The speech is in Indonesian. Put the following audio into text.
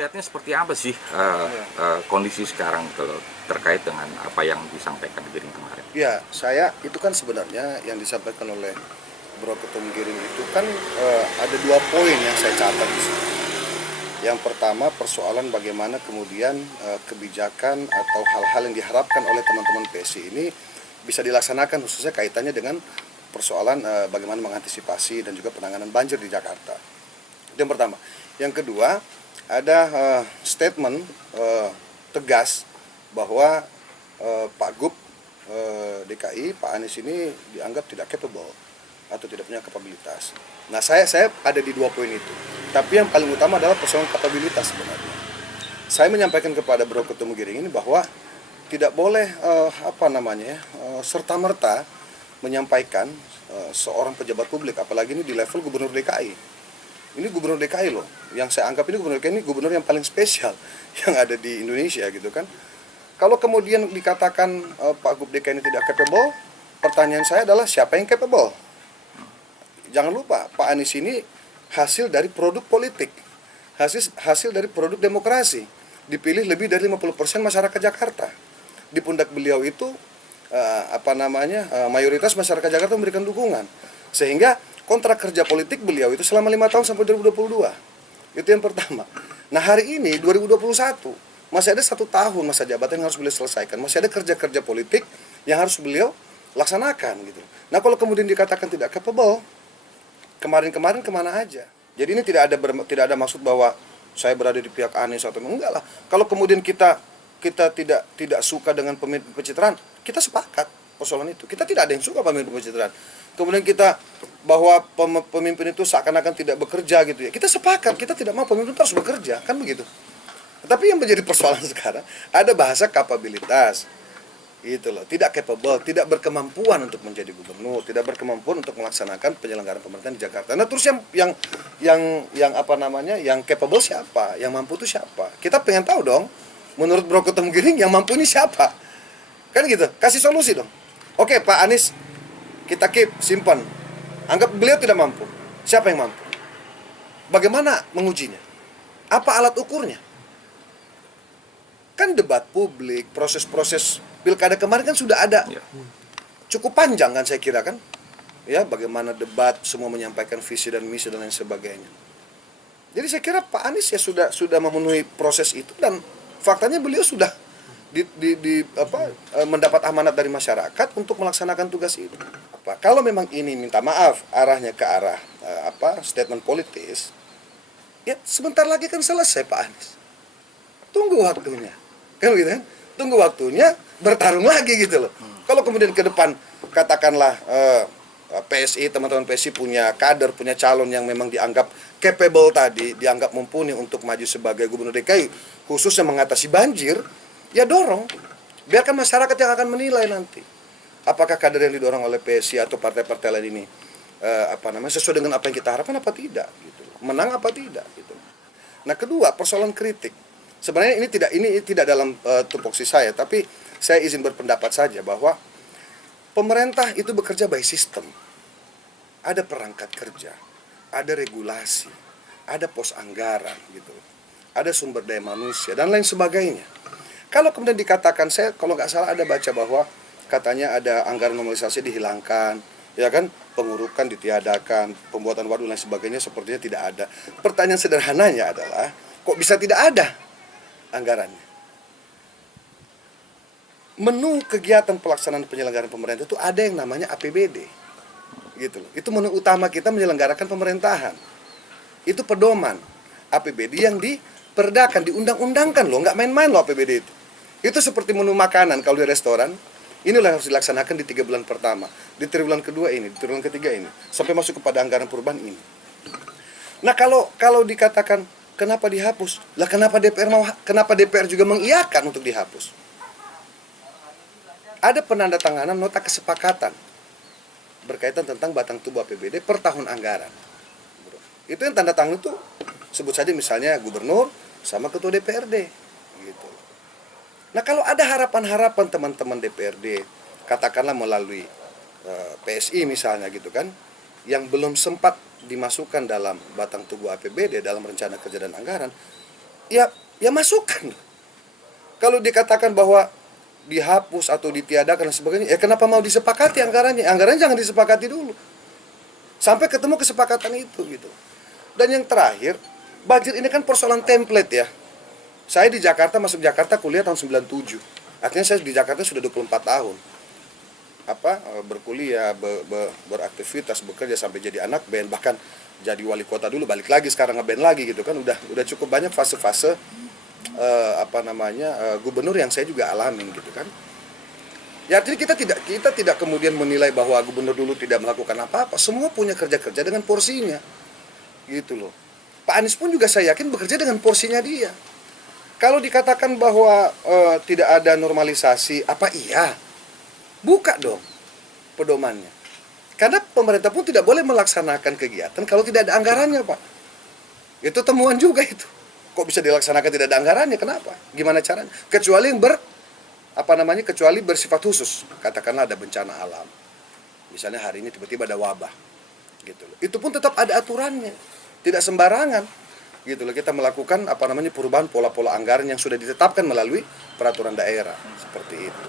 melihatnya seperti apa sih kondisi sekarang kalau terkait dengan apa yang disampaikan di Giring kemarin? Ya, saya itu kan sebenarnya yang disampaikan oleh Bro Ketum Giring itu kan ada 2 poin yang saya catat di sini. Yang pertama persoalan bagaimana kemudian kebijakan atau hal-hal yang diharapkan oleh teman-teman PSI ini bisa dilaksanakan, khususnya kaitannya dengan persoalan bagaimana mengantisipasi dan juga penanganan banjir di Jakarta. Itu yang pertama. Yang kedua, ada statement tegas bahwa Pak Gub DKI, Pak Anies ini dianggap tidak capable atau tidak punya kapabilitas. Nah, saya ada di 2 poin itu. Tapi yang paling utama adalah persoalan kapabilitas sebenarnya. Saya menyampaikan kepada Bro Ketum Giring ini bahwa tidak boleh serta-merta menyampaikan seorang pejabat publik, apalagi ini di level Gubernur DKI. Ini Gubernur DKI loh, yang saya anggap ini Gubernur DKI ini gubernur yang paling spesial yang ada di Indonesia gitu kan. Kalau kemudian dikatakan Pak Gub DKI ini tidak capable, pertanyaan saya adalah siapa yang capable? Jangan lupa Pak Anies ini hasil dari produk politik, hasil dari produk demokrasi, dipilih lebih dari 50% masyarakat Jakarta. Di pundak beliau itu mayoritas masyarakat Jakarta memberikan dukungan, sehingga kontrak kerja politik beliau itu selama 5 tahun sampai 2022. Itu yang pertama. Nah, hari ini 2021 masih ada 1 tahun masa jabatan yang harus beliau selesaikan, masih ada kerja-kerja politik yang harus beliau laksanakan gitu. Nah, kalau kemudian dikatakan tidak capable, kemarin-kemarin kemana aja? Jadi ini tidak ada maksud bahwa saya berada di pihak Anies atau enggak lah. Kalau kemudian kita tidak suka dengan pemimpin pencitraan, kita sepakat persoalan itu. Kita tidak ada yang suka pemimpin pencitraan. Kemudian kita bahwa pemimpin itu seakan-akan tidak bekerja gitu ya. Kita sepakat, kita tidak mau pemimpin itu harus bekerja, kan begitu. Tapi yang menjadi persoalan sekarang ada bahasa kapabilitas. Gitu loh, tidak capable, tidak berkemampuan untuk menjadi gubernur, tidak berkemampuan untuk melaksanakan penyelenggaraan pemerintahan di Jakarta. Nah, terus yang capable siapa? Yang mampu itu siapa? Kita pengen tahu dong. Menurut Bro Ketum Giring yang mampu ini siapa? Kan gitu. Kasih solusi dong. Oke, Pak Anies kita keep, simpan. Anggap beliau tidak mampu. Siapa yang mampu? Bagaimana mengujinya? Apa alat ukurnya? Kan debat publik, proses-proses pilkada kemarin kan sudah ada. Cukup panjang kan saya kira kan. Ya, bagaimana debat, semua menyampaikan visi dan misi dan lain sebagainya. Jadi saya kira Pak Anies ya sudah memenuhi proses itu, dan faktanya beliau sudah mendapat amanat dari masyarakat untuk melaksanakan tugas itu. Kalau memang ini minta maaf arahnya ke arah statement politis, ya sebentar lagi kan selesai Pak Anies. Tunggu waktunya. Kan gitu kan? Tunggu waktunya, bertarung lagi gitu loh. Kalau kemudian ke depan katakanlah PSI, teman-teman PSI punya kader, punya calon yang memang dianggap capable tadi, dianggap mumpuni untuk maju sebagai gubernur DKI, khususnya mengatasi banjir, ya dorong. Biarkan masyarakat yang akan menilai nanti. Apakah kader yang didorong oleh PSI atau partai-partai lain ini sesuai dengan apa yang kita harapkan apa tidak gitu. Menang apa tidak gitu. Nah, kedua, persoalan kritik. Sebenarnya ini tidak dalam tupoksi saya, tapi saya izin berpendapat saja bahwa pemerintah itu bekerja by system. Ada perangkat kerja, ada regulasi, ada pos anggaran gitu. Ada sumber daya manusia dan lain sebagainya. Kalau kemudian dikatakan, saya kalau nggak salah ada baca bahwa katanya ada anggaran normalisasi dihilangkan, ya kan, pengurukan ditiadakan, pembuatan waduk dan lain sebagainya sepertinya tidak ada. Pertanyaan sederhananya adalah, kok bisa tidak ada anggarannya? Menu kegiatan pelaksanaan penyelenggaraan pemerintah itu ada yang namanya APBD, gitu loh. Itu menu utama kita menyelenggarakan pemerintahan. Itu pedoman APBD yang diperdakan, diundang-undangkan loh, nggak main-main loh APBD itu. Itu seperti menu makanan kalau di restoran. Inilah yang harus dilaksanakan di 3 bulan pertama, di triwulan kedua ini, di triwulan ketiga ini, sampai masuk kepada anggaran perubahan ini. Nah, kalau dikatakan kenapa dihapus? Lah kenapa DPR juga mengiyakan untuk dihapus? Ada penandatanganan nota kesepakatan berkaitan tentang batang tubuh APBD per tahun anggaran. Itu yang tanda tangan itu sebut saja misalnya gubernur sama ketua DPRD gitu. Nah, kalau ada harapan-harapan teman-teman DPRD, katakanlah melalui PSI misalnya gitu kan, yang belum sempat dimasukkan dalam batang tubuh APBD dalam rencana kerja dan anggaran, ya masukkan. Kalau dikatakan bahwa dihapus atau ditiadakan dan sebagainya, ya kenapa mau disepakati anggarannya? Anggarannya jangan disepakati dulu. Sampai ketemu kesepakatan itu gitu. Dan yang terakhir, budget ini kan persoalan template ya. Saya di Jakarta, masuk Jakarta kuliah tahun 97. Artinya saya di Jakarta sudah 24 tahun. Berkuliah, beraktivitas, bekerja sampai jadi anak band, bahkan jadi wali kota dulu, balik lagi sekarang ngeband lagi gitu kan. Udah cukup banyak fase-fase gubernur yang saya juga alamin gitu kan. Ya artinya kita tidak kemudian menilai bahwa gubernur dulu tidak melakukan apa-apa. Semua punya kerja-kerja dengan porsinya. Gitu loh. Pak Anies pun juga saya yakin bekerja dengan porsinya dia. Kalau dikatakan bahwa tidak ada normalisasi, apa iya? Buka dong pedomannya. Karena pemerintah pun tidak boleh melaksanakan kegiatan kalau tidak ada anggarannya, Pak. Itu temuan juga itu. Kok bisa dilaksanakan tidak ada anggarannya? Kenapa? Gimana caranya? Kecuali yang kecuali bersifat khusus. Katakanlah ada bencana alam. Misalnya hari ini tiba-tiba ada wabah. Gitu loh. Itu pun tetap ada aturannya. Tidak sembarangan. Gitu loh. Kita melakukan perubahan pola-pola anggaran yang sudah ditetapkan melalui peraturan daerah. Seperti itu.